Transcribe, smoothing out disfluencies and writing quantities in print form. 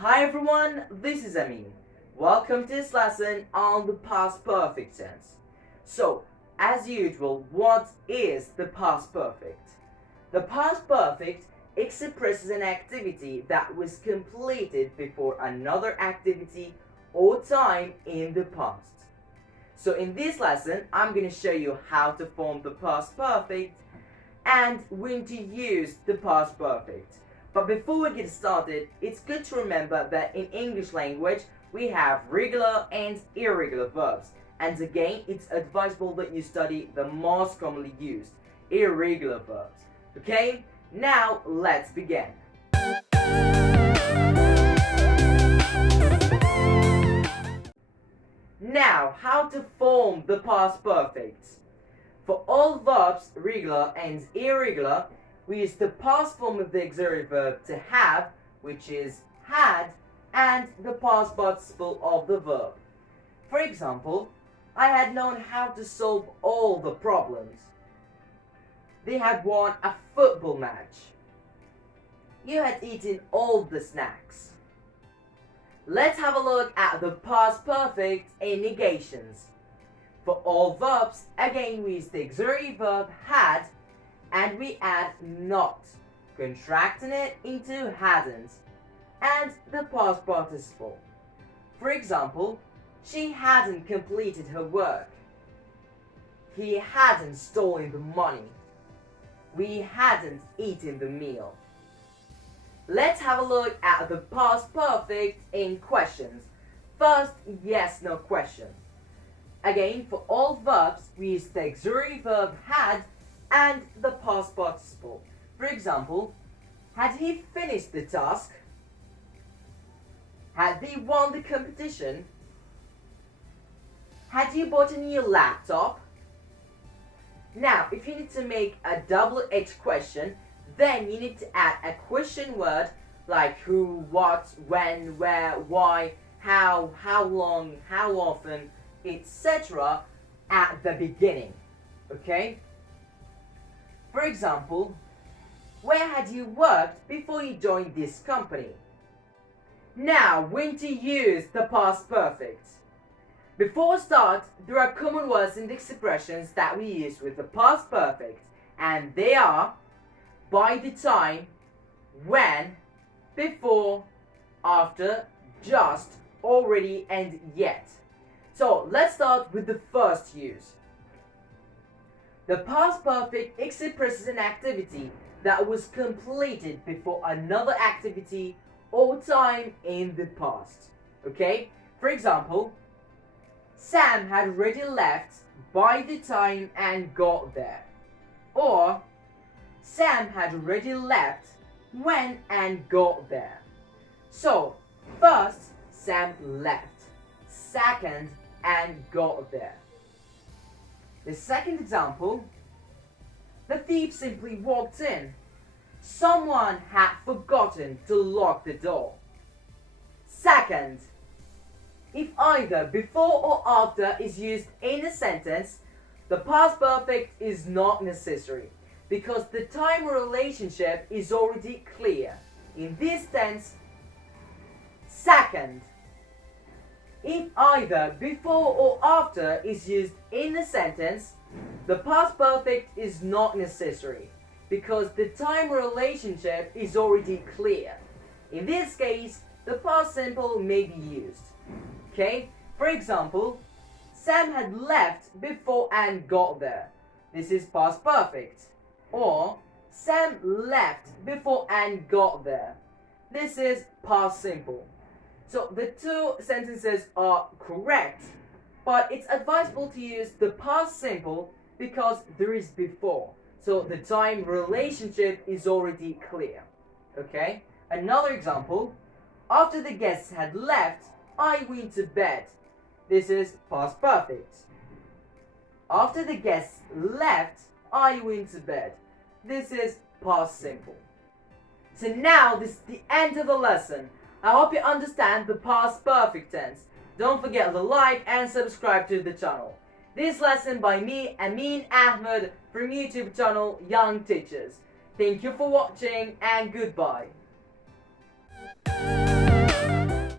Hi everyone, this is Amin. Welcome to this lesson on the past perfect tense. So, as usual, what is the past perfect? The past perfect expresses an activity that was completed before another activity or time in the past. So in this lesson, I'm going to show you how to form the past perfect and when to use the past perfect. But before we get started, it's good to remember that in English language, we have regular and irregular verbs. And again, it's advisable that you study the most commonly used irregular verbs. Okay? Now, let's begin. Now, how to form the past perfect. For all verbs, regular and irregular, we use the past form of the auxiliary verb to have, which is had, and the past participle of the verb. For example, I had known how to solve all the problems. They had won a football match. You had eaten all the snacks. Let's have a look at the past perfect in negations. For all verbs, again we use the auxiliary verb had and we add not, contracting it into hadn't, and the past participle. For example, she hadn't completed her work. He hadn't stolen the money. We hadn't eaten the meal. Let's have a look at the past perfect in questions. First, yes/no question. Again, for all verbs, we use the auxiliary verb had and the past participle. For example, had he finished the task? Had they won the competition? Had you bought a new laptop? Now, if you need to make a double-edged question, then you need to add a question word like who, what, when, where, why, how long, how often, etc. at the beginning. Okay? For example, where had you worked before you joined this company? Now, when to use the past perfect. Before we start, there are common words and expressions that we use with the past perfect, and they are by the time, when, before, after, just, already, and yet. So let's start with the first use. The past perfect expresses an activity that was completed before another activity or time in the past. Okay? For example, Sam had already left by the time and got there. Or, Sam had already left when and got there. So, first, Sam left. Second, and got there. The second example, the thief simply walked in. Someone had forgotten to lock the door. Second, if either before or after is used in a sentence, the past perfect is not necessary because the time relationship is already clear. In this tense, second. If either before or after is used in a sentence, the past perfect is not necessary because the time relationship is already clear. In this case, the past simple may be used. Okay? For example, Sam had left before Anne got there. This is past perfect. Or, Sam left before Anne got there. This is past simple. So the two sentences are correct, but it's advisable to use the past simple because there is before. So the time relationship is already clear. Okay? Another example, after the guests had left, I went to bed. This is past perfect. After the guests left, I went to bed. This is past simple. So now this is the end of the lesson. I hope you understand the past perfect tense. Don't forget to like and subscribe to the channel. This lesson by me, Amin Ahmed, from YouTube channel Young Teachers. Thank you for watching and goodbye.